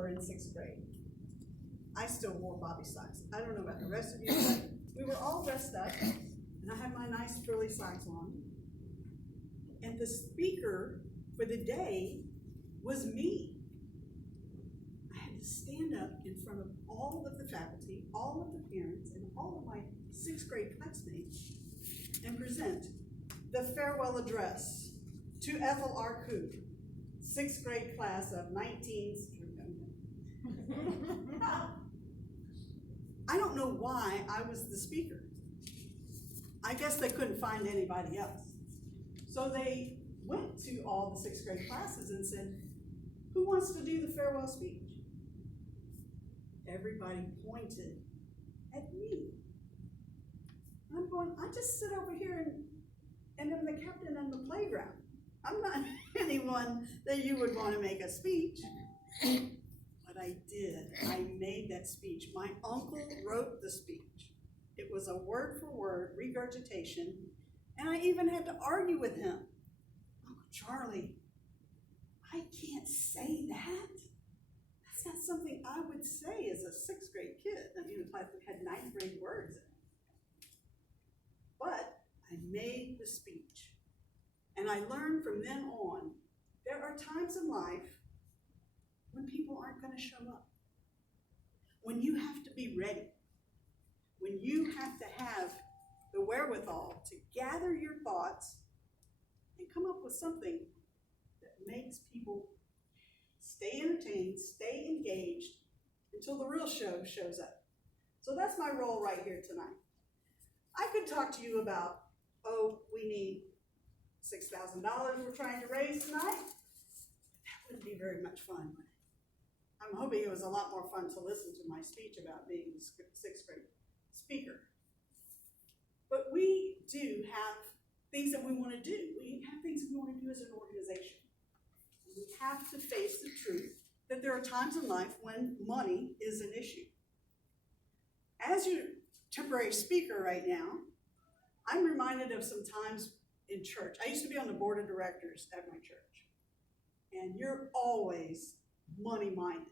were in 6th grade. I still wore bobby socks. I don't know about the rest of you, but we were all dressed up, and I had my nice frilly socks on. And the speaker for the day was me. I had to stand up in front of all of the faculty, all of the parents, and all of my 6th grade classmates and present the farewell address to Ethel R. Coop, 6th grade class of 19. I don't know why I was the speaker. I guess they couldn't find anybody else. So they went to all the 6th grade classes and said, who wants to do the farewell speech? Everybody pointed at me. I'm going, I just sit over here and I'm the captain on the playground. I'm not anyone that you would want to make a speech. But I did. I made that speech. My uncle wrote the speech. It was a word-for-word regurgitation, and I even had to argue with him. Uncle Charlie, I can't say that. That's not something I would say as a 6th grade kid. I mean, the class had 9th grade words in it. But I made the speech, and I learned from then on, there are times in life when people aren't going to show up, when you have to be ready, when you have to have the wherewithal to gather your thoughts and come up with something that makes people stay entertained, stay engaged until the real show shows up. So that's my role right here tonight. I could talk to you about, we need $6,000 we're trying to raise tonight. That wouldn't be very much fun. I'm hoping it was a lot more fun to listen to my speech about being the 6th grade speaker. But we do have things that we want to do. We have things we want to do as an organization. And we have to face the truth that there are times in life when money is an issue. As your temporary speaker right now, I'm reminded of some times in church. I used to be on the board of directors at my church. And you're always money-minded.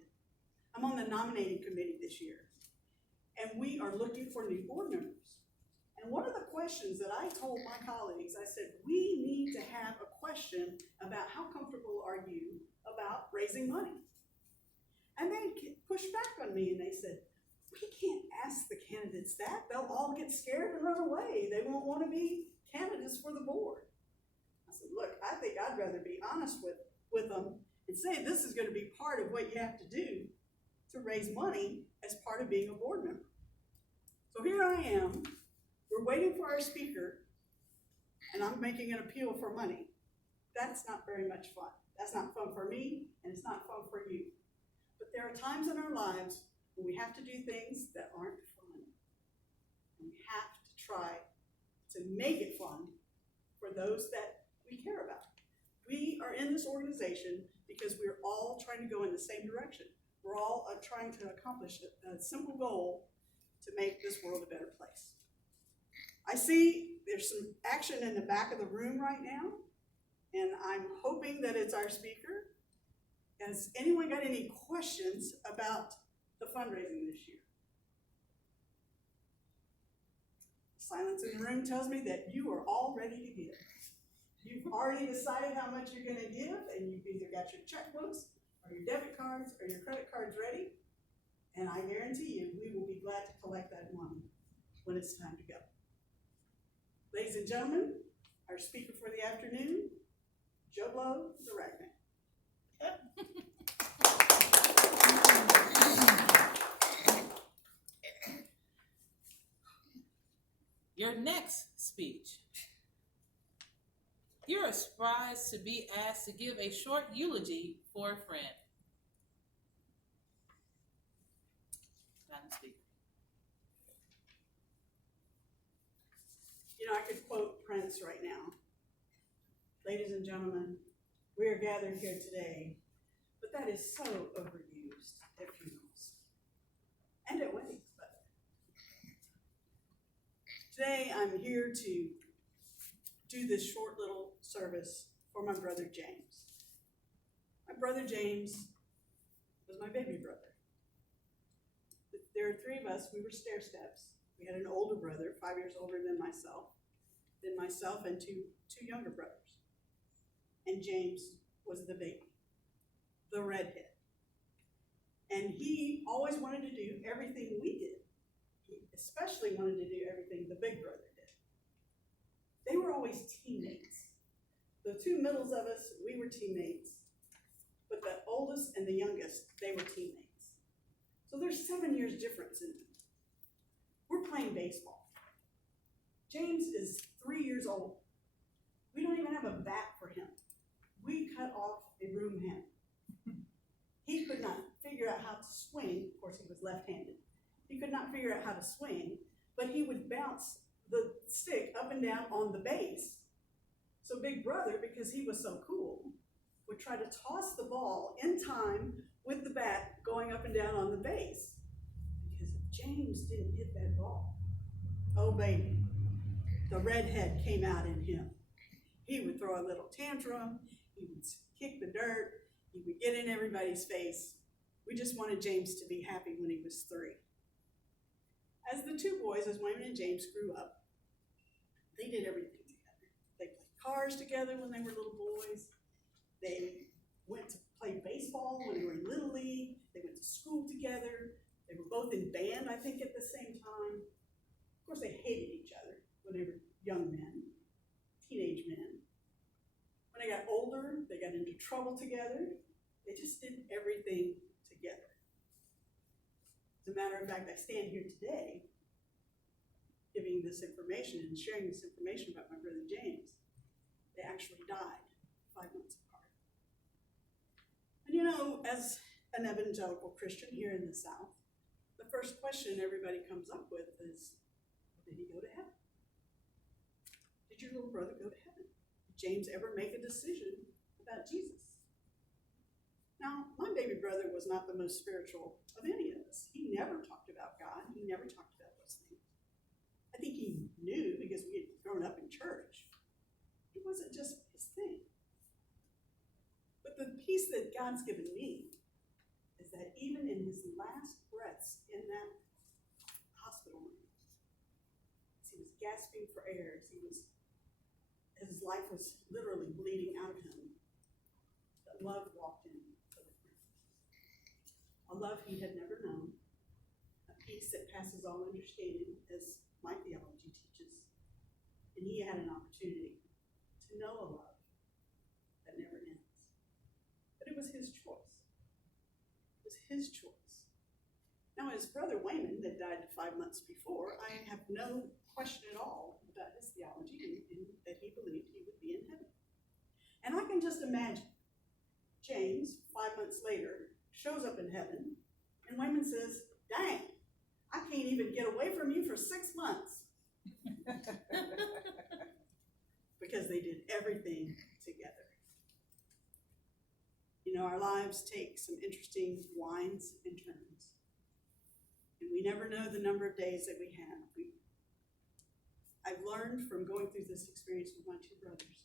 I'm on the nominating committee this year, and we are looking for new board members. And one of the questions that I told my colleagues, I said, we need to have a question about how comfortable are you about raising money? And they pushed back on me, and they said, we can't ask the candidates that. They'll all get scared and run away. They won't want to be candidates for the board. I said, look, I think I'd rather be honest with them and say this is going to be part of what you have to do to raise money as part of being a board member. So here I am. We're waiting for our speaker, and I'm making an appeal for money. That's not very much fun. That's not fun for me, and it's not fun for you. But there are times in our lives when we have to do things that aren't fun. And we have to try to make it fun for those that we care about. We are in this organization because we're all trying to go in the same direction. We're all trying to accomplish a simple goal to make this world a better place. I see there's some action in the back of the room right now, and I'm hoping that it's our speaker. Has anyone got any questions about the fundraising this year? Silence in the room tells me that you are all ready to give. You've already decided how much you're going to give, and you've either got your checkbooks or your debit cards or your credit cards ready, and I guarantee you we will be glad to collect that money when it's time to go. Ladies and gentlemen, our speaker for the afternoon, Joe Blow, the Ragman. Your next speech. You're surprised to be asked to give a short eulogy for a friend. Madam Speaker. You know, I could quote Prince right now. Ladies and gentlemen, we are gathered here today, but that is so overused at funerals and at weddings. But today I'm here to do this short little service for my brother James. My brother James was my baby brother. There are three of us. We were stair steps. We had an older brother, 5 years older than myself, and two younger brothers. And James was the baby, the redhead. And he always wanted to do everything we did. He especially wanted to do everything the big brother did. They were always teammates. The two middles of us, we were teammates. But the oldest and the youngest, they were teammates. So there's 7 years difference in them. We're playing baseball. James is 3 years old. We don't even have a bat for him. We cut off a broom handle. He could not figure out how to swing. Of course, he was left-handed. He could not figure out how to swing, but he would bounce the stick up and down on the base. So Big Brother, because he was so cool, would try to toss the ball in time with the bat going up and down on the base. Because if James didn't hit that ball, oh baby, the redhead came out in him. He would throw a little tantrum, he would kick the dirt, he would get in everybody's face. We just wanted James to be happy when he was 3. As the two boys, as Wayman and James grew up, they did everything together. They played cars together when they were little boys. They went to play baseball when they were in Little League. They went to school together. They were both in band, I think, at the same time. Of course, they hated each other when they were young men, teenage men. When they got older, they got into trouble together. They just did everything together. As a matter of fact, I stand here today giving this information and sharing this information about my brother James. They actually died 5 months apart. And you know, as an evangelical Christian here in the South, the first question everybody comes up with is, did he go to heaven? Did your little brother go to heaven? Did James ever make a decision about Jesus? Now, my baby brother was not the most spiritual of any of us. He never talked about God. He never talked about those things. I think he knew because we had grown up in church. It wasn't just his thing. But the peace that God's given me is that even in his last breaths in that hospital room, as he was gasping for air, his life was literally bleeding out of him, that love walked in. A love he had never known, a peace that passes all understanding, as my theology teaches. And he had an opportunity to know a love that never ends. But it was his choice. It was his choice. Now, his brother Wayman, that died 5 months before, I have no question at all about his theology and that he believed he would be in heaven. And I can just imagine James, 5 months later, shows up in heaven, and Wayman says, dang, I can't even get away from you for 6 months. Because they did everything together. You know, our lives take some interesting winds and turns. And we never know the number of days that we have. I've learned from going through this experience with my 2 brothers,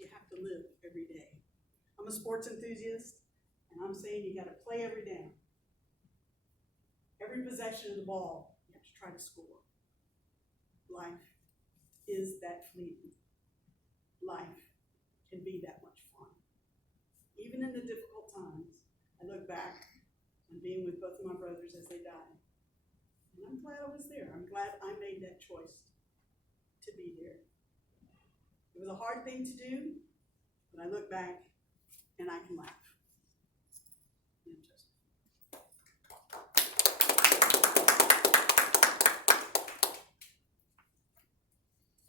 you have to live every day. I'm a sports enthusiast. And I'm saying you got to play every down. Every possession of the ball, you have to try to score. Life is that fleeting. Life can be that much fun. Even in the difficult times, I look back on being with both of my brothers as they died. And I'm glad I was there. I'm glad I made that choice to be there. It was a hard thing to do, but I look back and I can laugh.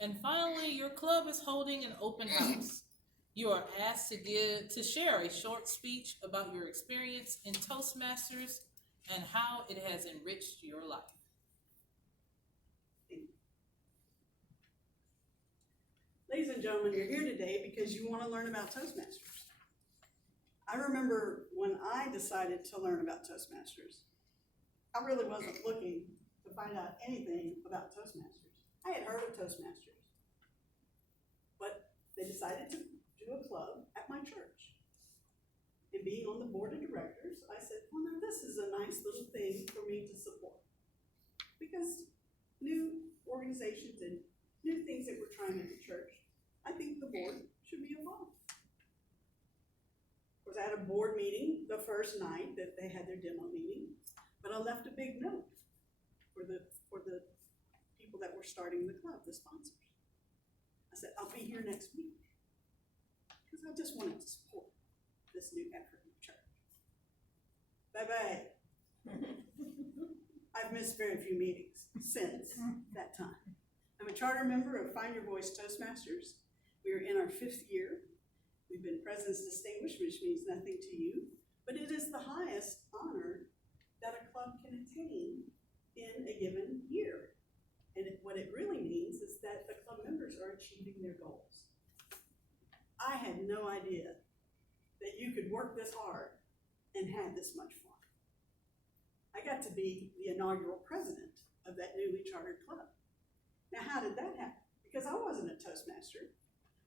And finally, your club is holding an open house. You are asked to share a short speech about your experience in Toastmasters and how it has enriched your life. Ladies and gentlemen, you're here today because you want to learn about Toastmasters. I remember when I decided to learn about Toastmasters, I really wasn't looking to find out anything about Toastmasters. I had heard of Toastmasters, but they decided to do a club at my church. and being on the board of directors, I said, well, now this is a nice little thing for me to support. Because new organizations and new things that we're trying at the church, I think the board should be involved. I was at a board meeting the first night that they had their demo meeting, but I left a big note for the people that were starting the club, the sponsors. I said, I'll be here next week, because I just wanted to support this new effort in the church. Bye-bye. I've missed very few meetings since that time. I'm a charter member of Find Your Voice Toastmasters. We are in our 5th year. We've been President's Distinguished, which means nothing to you, but it is the highest honor that a club can attain in a given year. And what it really means is that the club members are achieving their goals. I had no idea that you could work this hard and have this much fun. I got to be the inaugural president of that newly chartered club. Now, how did that happen? Because I wasn't a Toastmaster.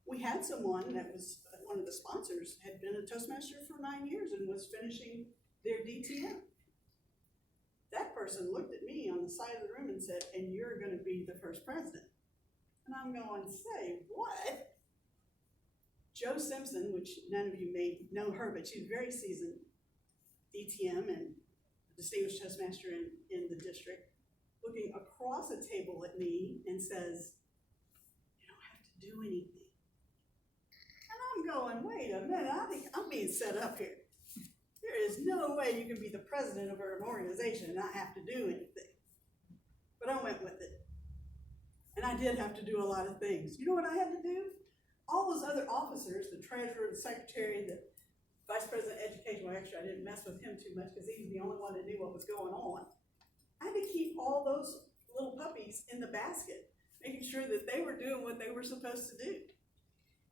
We had someone that was one of the sponsors, had been a Toastmaster for 9 years and was finishing their DTM. That person looked at me on the side of the room and said, and you're going to be the first president. And I'm going, say what? Jo Simpson, which none of you may know her, but she's very seasoned DTM and Distinguished Toastmaster in the district, looking across a table at me and says, you don't have to do anything. And I'm going, wait a minute, I think I'm being set up here. There is no way you can be the president of an organization and not have to do anything. But I went with it. And I did have to do a lot of things. You know what I had to do? All those other officers, the treasurer, the secretary, the vice president of education, well, actually, I didn't mess with him too much because he was the only one that knew what was going on. I had to keep all those little puppies in the basket, making sure that they were doing what they were supposed to do.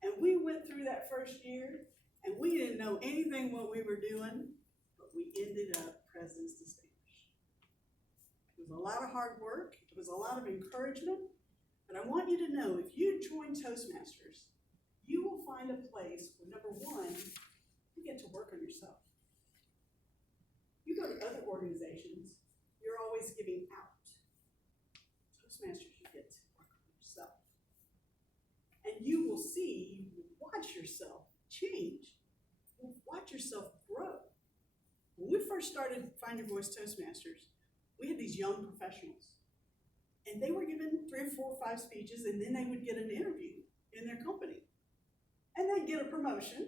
And we went through that first year, and we didn't know anything what we were doing, but we ended up President's Distinguished. It was a lot of hard work. It was a lot of encouragement. But I want you to know, if you join Toastmasters, you will find a place where, number one, you get to work on yourself. You go to other organizations, you're always giving out. Toastmasters, you get to work on yourself. And you will see, you will watch yourself change. You will watch yourself grow. When we first started Find Your Voice Toastmasters, we had these young professionals. And they were given 3 or 4 or 5 speeches, and then they would get an interview in their company. And they'd get a promotion,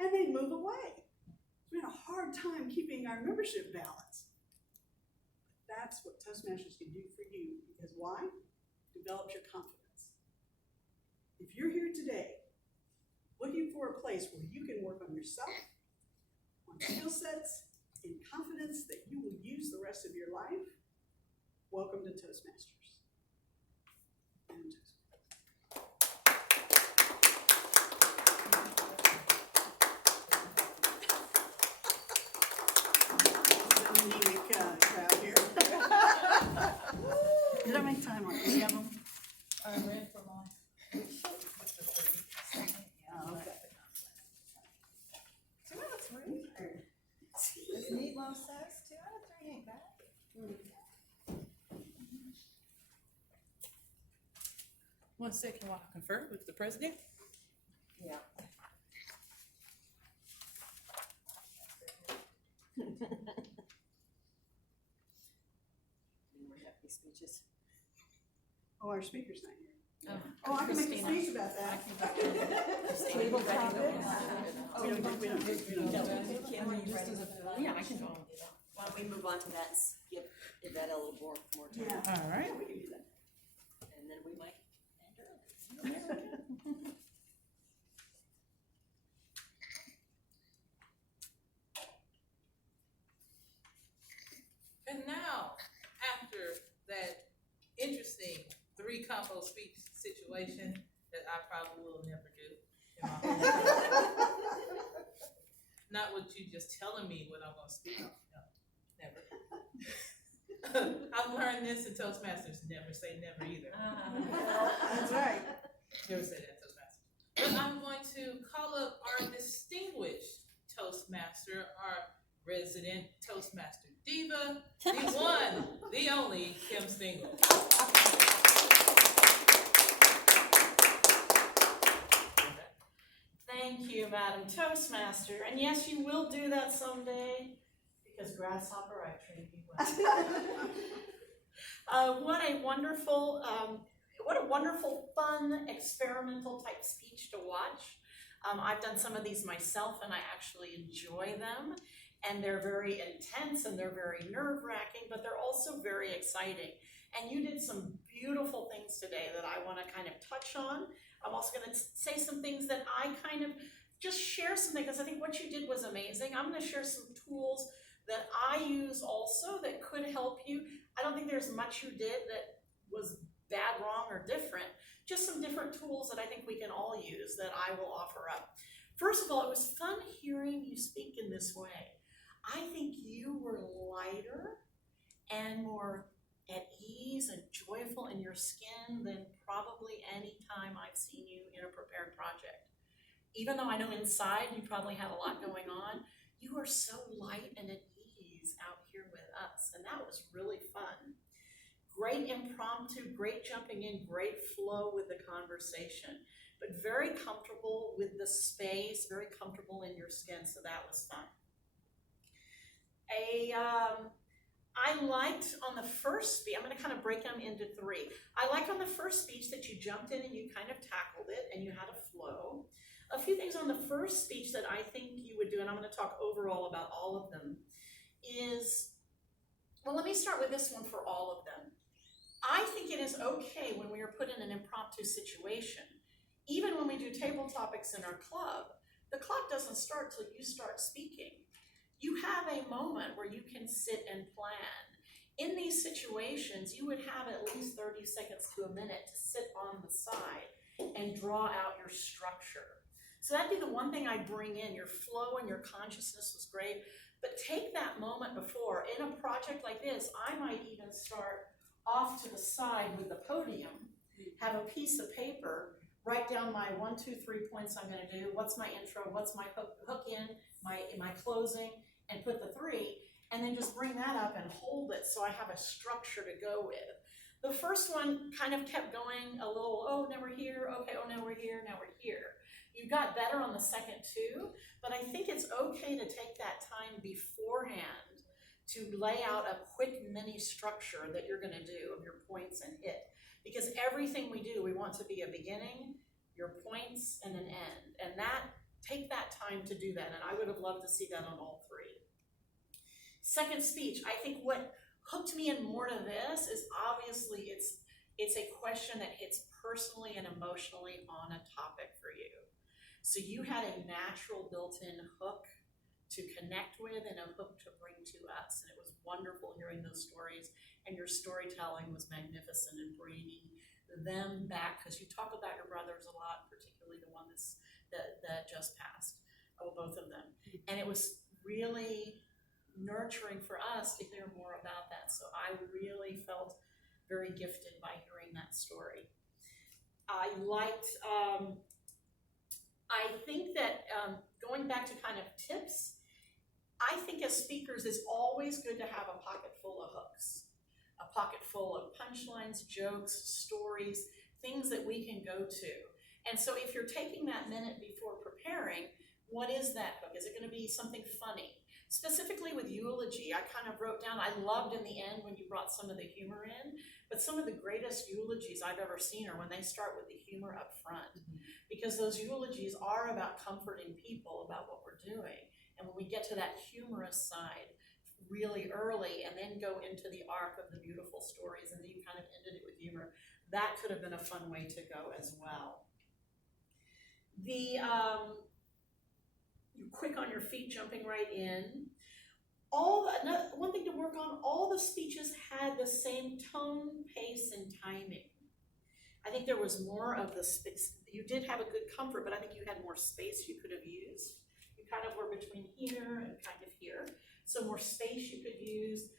and they'd move away. So we had a hard time keeping our membership balance. That's what Toastmasters can do for you. Because why? Develop your confidence. If you're here today looking for a place where you can work on yourself, on skill sets, and confidence that you will use the rest of your life, welcome to Toastmasters. And crowd here. Did I make time on any of them? I read from all. Oh, okay. So that's rude. Does meatloaf says 2 out of 3 ain't bad. One second while I confer with the president. Yeah. More happy speeches. Oh, our speaker's not here. Oh, Oh, I can make a Christina. speech about that. Table topics. Oh, we don't do Yeah, I can. Why don't we move on to that and give Yvette a little more time? Yeah. All right. Yeah, we can do that. And then we might end early. And now, after that interesting 3-combo speech situation that I probably will never do in my whole life. Not what you just telling me what I'm gonna speak on. No, never. I've learned this in Toastmasters, never say never either. That's right. Never say that in Toastmasters. But I'm going to call up our distinguished Toastmaster, our resident Toastmaster diva, the one, the only Kim Stingle. Thank you, Madam Toastmaster. And yes, you will do that someday, because Grasshopper, I trained you well. What a wonderful, fun, experimental type speech to watch. I've done some of these myself, and I actually enjoy them. And they're very intense, and they're very nerve-wracking, but they're also very exciting. And you did some beautiful things today that I want to kind of touch on. I'm also going to say some things that I kind of just share something, because I think what you did was amazing. I'm going to share some tools that I use also that could help you. I don't think there's much you did that was bad, wrong, or different. Just some different tools that I think we can all use that I will offer up. First of all, it was fun hearing you speak in this way. I think you were lighter and more at ease and joyful in your skin than probably any time I've seen you in a prepared project. Even though I know inside you probably had a lot going on, you were so light and at ease out here with us, and that was really fun. Great impromptu, great jumping in, great flow with the conversation, but very comfortable with the space, very comfortable in your skin, so that was fun. I liked on the first speech, I'm going to kind of break them into three. I liked on the first speech that you jumped in and you kind of tackled it and you had a flow. A few things on the first speech that I think you would do, and I'm going to talk overall about all of them, is, well, let me start with this one for all of them. I think it is okay when we are put in an impromptu situation, even when we do table topics in our club, the clock doesn't start till you start speaking. You have a moment where you can sit and plan. In these situations, you would have at least 30 seconds to a minute to sit on the side and draw out your structure. So that'd be the one thing I'd bring in. Your flow and your consciousness was great, but take that moment before. In a project like this, I might even start off to the side with the podium, have a piece of paper, write down my 1, 2, 3 points I'm gonna do, what's my intro, what's my hook in, my closing, and put the 3, and then just bring that up and hold it so I have a structure to go with. The first one kind of kept going a little, oh, now we're here, okay, oh, now we're here, now we're here. You got better on the second too, but I think it's okay to take that time beforehand to lay out a quick mini structure that you're gonna do of your points and hit. Because everything we do, we want to be a beginning, your points, and an end. And take that time to do that, and I would have loved to see that on all 3. Second speech, I think what hooked me in more to this is obviously it's a question that hits personally and emotionally on a topic for you. So you had a natural built-in hook to connect with and a hook to bring to us, and it was wonderful hearing those stories, and your storytelling was magnificent in bringing them back, because you talk about your brothers a lot, particularly the one that just passed, both of them, and it was really nurturing for us to hear more about that. So I really felt very gifted by hearing that story. I liked, I think that going back to kind of tips, I think as speakers it's always good to have a pocket full of hooks, a pocket full of punchlines, jokes, stories, things that we can go to. And so if you're taking that minute before preparing, what is that hook? Is it going to be something funny? Specifically with eulogy, I kind of wrote down, I loved in the end when you brought some of the humor in, but some of the greatest eulogies I've ever seen are when they start with the humor up front. Because those eulogies are about comforting people about what we're doing. And when we get to that humorous side really early and then go into the arc of the beautiful stories and then you kind of ended it with humor, that could have been a fun way to go as well. You're quick on your feet, jumping right in. One thing to work on, all the speeches had the same tone, pace, and timing. I think there was more of the space. You did have a good comfort, but I think you had more space you could have used. You kind of were between here and kind of here. So more space you could use,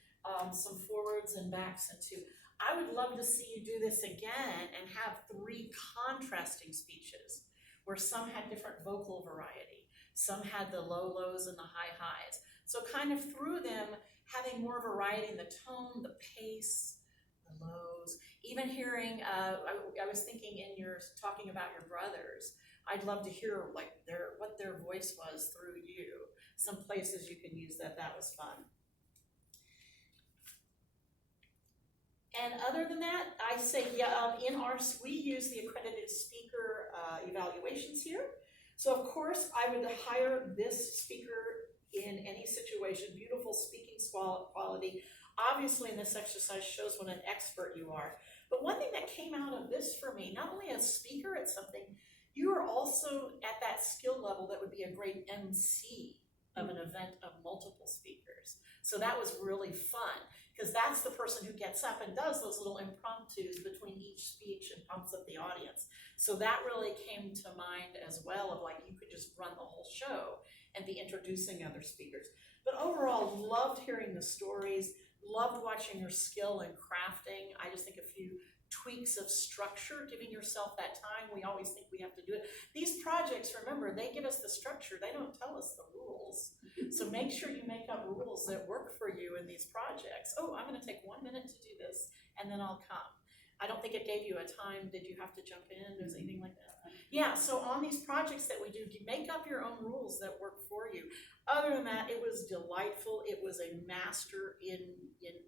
some forwards and backs too. I would love to see you do this again and have 3 contrasting speeches where some had different vocal variety. Some had the low lows and the high highs. So kind of through them, having more variety in the tone, the pace, the lows, even hearing, I was thinking in your talking about your brothers, I'd love to hear like what their voice was through you. Some places you can use that was fun. And other than that, I say, yeah, we use the accredited speaker evaluations here. So of course, I would hire this speaker in any situation, beautiful speaking quality. Obviously, in this exercise shows what an expert you are. But one thing that came out of this for me, not only as speaker at something, you are also at that skill level that would be a great MC of an event of multiple speakers. So that was really fun, because that's the person who gets up and does those little impromptus between each speech and pumps up the audience. So that really came to mind as well, of like you could just run the whole show and be introducing other speakers. But overall, loved hearing the stories, loved watching your skill in crafting. I just think a few tweaks of structure, giving yourself that time. We always think we have to do it. These projects, remember, they give us the structure. They don't tell us the rules. So make sure you make up rules that work for you in these projects. Oh, I'm gonna take 1 minute to do this, and then I'll come. I don't think it gave you a time. Did you have to jump in? Was anything like that? Yeah, so on these projects that we do, you make up your own rules that work for you. Other than that, it was delightful. It was a master in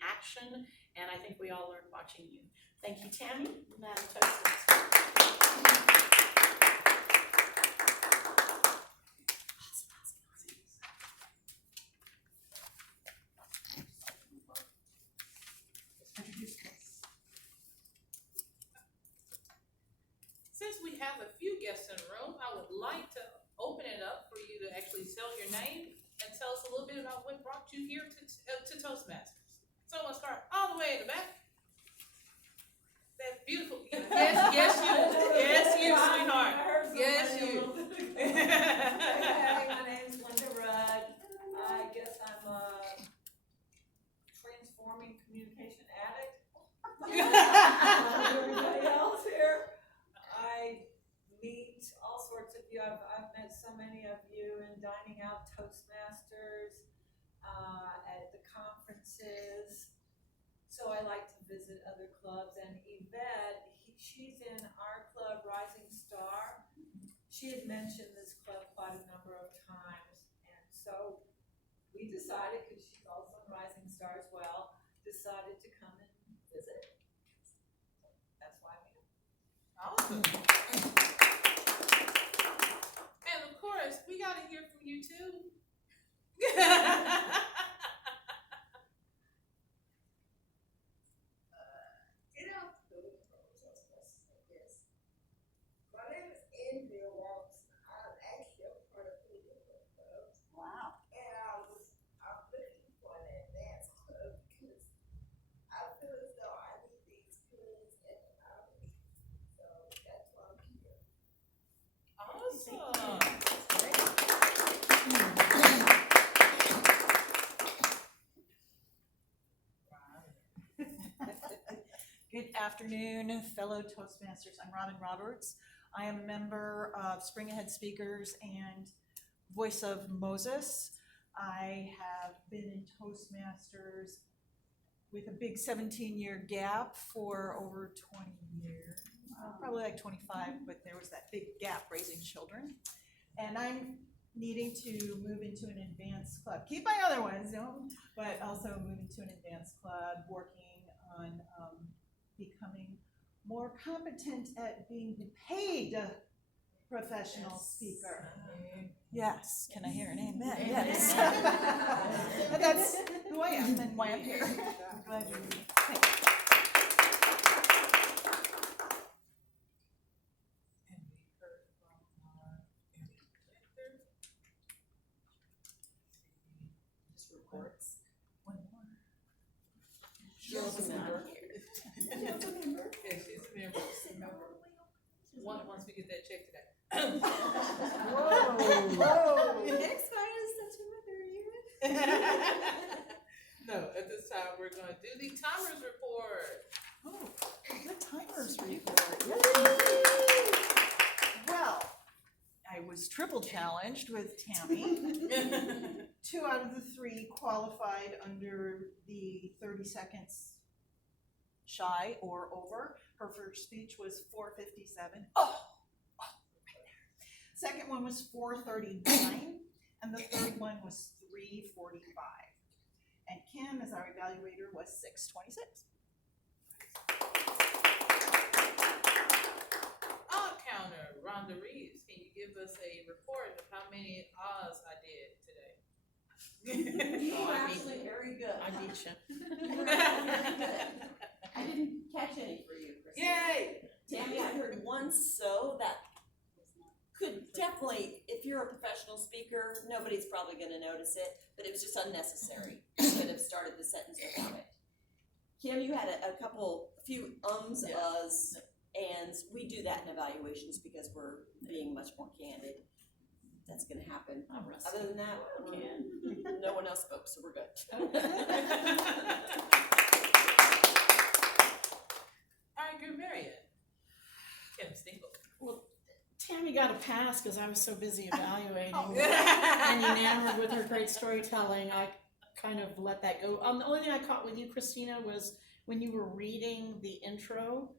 action, and I think we all learned watching you. Thank you, Tammy. Madam Toastmaster. Since we have a few guests in the room, I would like to open it up for you to actually tell your name and tell us a little bit about what brought you here to Toastmasters. So I'm gonna start all the way in the back. That's beautiful. Yes, you, sweetheart. Yes, you. Hey, my name's Linda Rudd. I guess I'm a transforming communication addict. Everybody else here. I meet all sorts of you. I've met so many of you in dining out Toastmasters, at the conferences. So I like to visit other clubs, and Yvette, she's in our club, Rising Star. She had mentioned this club quite a number of times, and so we decided, because she's also in Rising Star as well, decided to come and visit. So that's why I'm here. Awesome. And of course, we gotta hear from you too. Wow. Awesome. Good afternoon, fellow Toastmasters. I'm Robin Roberts. I am a member of Spring Ahead Speakers and Voice of Moses. I have been in Toastmasters with a big 17-year gap for over 20 years, probably like 25, but there was that big gap raising children. And I'm needing to move into an advanced club. Keep my other ones, but also move into an advanced club, working on becoming more competent at being the paid professional speaker. Yes, can I hear an amen? Yes. That's who I am and why I'm here. I'm glad you're here. Thank you. Reports. One more. She's a member. Yeah, she's a member. Once we get that check today. Whoa. The next one is the 2 or 3 years. No, at this time, we're gonna do the timers report. Oh, the timers report. Yes. Well, I I was triple challenged with Tammy. 2 out of the 3 qualified under the 30 seconds shy or over. Her first speech was 4:57. Right there. Second one was 4:39, and the third one was 3:45. And Kim, as our evaluator, was 6:26. Counter, Rhonda Reeves, can you give us a report of how many Oz I did today? You Oh, were I beat actually you. very good. I beat you. You were actually very good. I didn't catch any for you, Christine. Yay! Tammy, I heard once so that could definitely, if you're a professional speaker, nobody's probably gonna notice it, but it was just unnecessary. You could have started the sentence without it. Kim, you had a few ums, Yeah. uhs, and we do that in evaluations because we're being much more candid. That's gonna happen. I'm rusty. Other than that, no one else spoke, so we're good. All right, good, Marion. Kim Stinkle. Tammy got a pass because I was so busy evaluating and enamored with her great storytelling. I kind of let that go. The only thing I caught with you, Christina, was when you were reading the intro,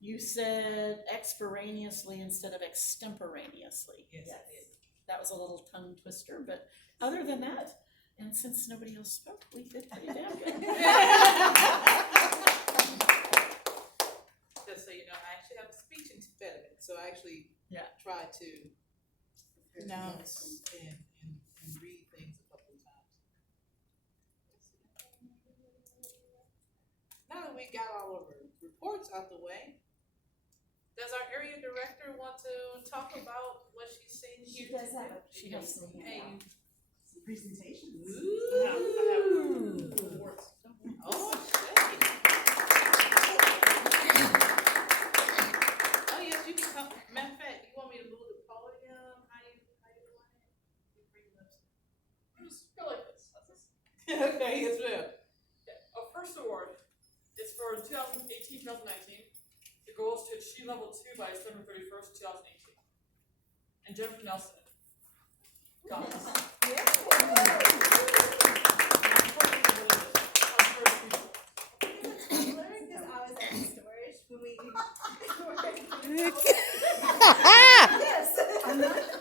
you said extemporaneously instead of extemporaneously. Yes, I did. That was a little tongue twister, but other than that, and since nobody else spoke, we did pretty damn good. Just so you know, I actually have a speech impediment, so I actually try to prepare No. notes and read things a couple of times. Now that we got all of our reports out the way, does our area director want to talk about what she's seen She here? does have a. She has some Hey, Presentations. ooh. I have reports. Oh, shit. Oh, yes, you can come. Matter of fact, you want me to move the podium? How you want it? You bring it up. Just go like this. That's this. Okay, yes, ma'am. Our first award is for 2018-2019. The goal is to achieve level 2 by December 31st, 2018. And Jennifer Nelson got this.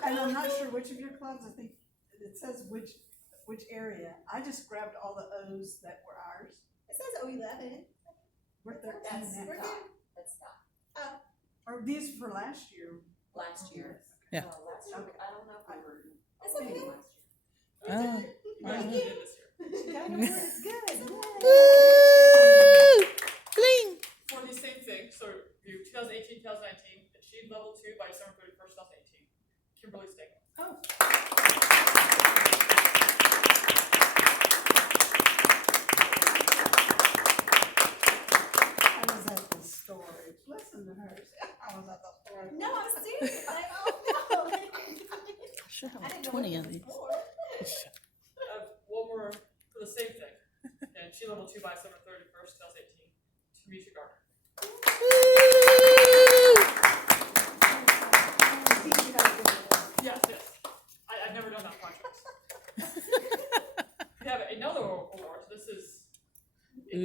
I'm not sure which of your clubs. I think it says which area. I just grabbed all the O's that were ours. It says 011. We're 13 That's, now. we're good. That's not. Or these for last year. Last year. Yeah. Last year, I don't know if we were. That's okay. Last year. Oh. Thank you. This year. It's good. Bling. For the same thing, so review 2018-2019, achieve level 2 by December 31st, 2018. Kimberly Stegman. I was at the storage. Listen to her. I was at the storage. No, I'm serious. I don't know. Sure, I didn't know what it was for. One more for the same thing. And achieve level 2 by December 31st, 2018. Tamisha Garner. Yes, yes. I've never done that project. We have another award. This is. Ooh.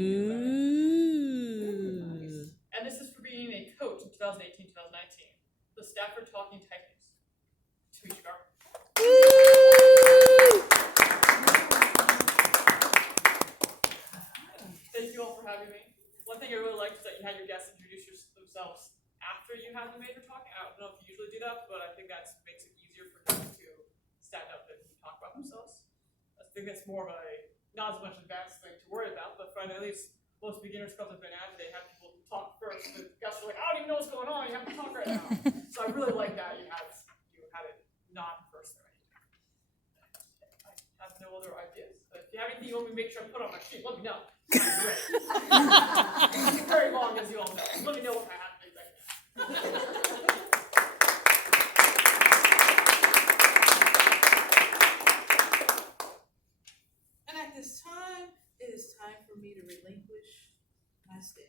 And this is for being a coach in 2018-2019. The Stafford Talking Titans. Tamisha Garner. Thank you all for having me. One thing I really liked is that you had your guests introduce themselves after you had the major talking. I don't know if you usually do that, but I think that makes it easier for them to stand up and talk about themselves. I think that's more of a, not as much advanced thing to worry about, but for at least most beginners clubs I've been at, they have people who talk first. The guests are like, I don't even know what's going on, you have to talk right now. So I really like that you had it not first there. I have no other ideas, but if you have anything you want me to make sure I put on my sheet, let me know. I'm great. It's very long, as you all know. Let me know what I have to do. And at this time, it is time for me to relinquish my stead.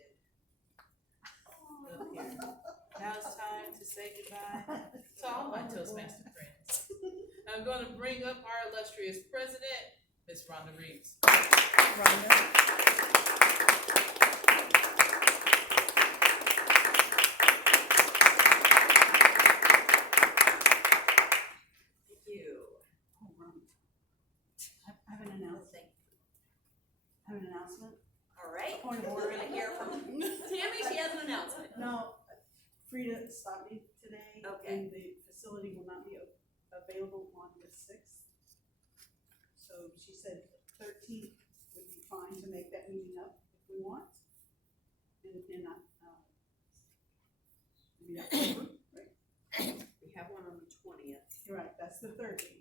Up here. Now it's time to say goodbye to all my Toastmaster friends. I'm going to bring up our illustrious president, Ms. Rhonda Reeves. Thank you. Oh, I have an announcement. I have an announcement. All right, Point of we're order. gonna hear from Tammy, she has an announcement. No, Frida stopped me today. Okay. And the facility will not be available on the 6th. So she said 13th would be fine to make that meeting up if we want. In October, right? We have one on the 20th. You're right, that's the 13th.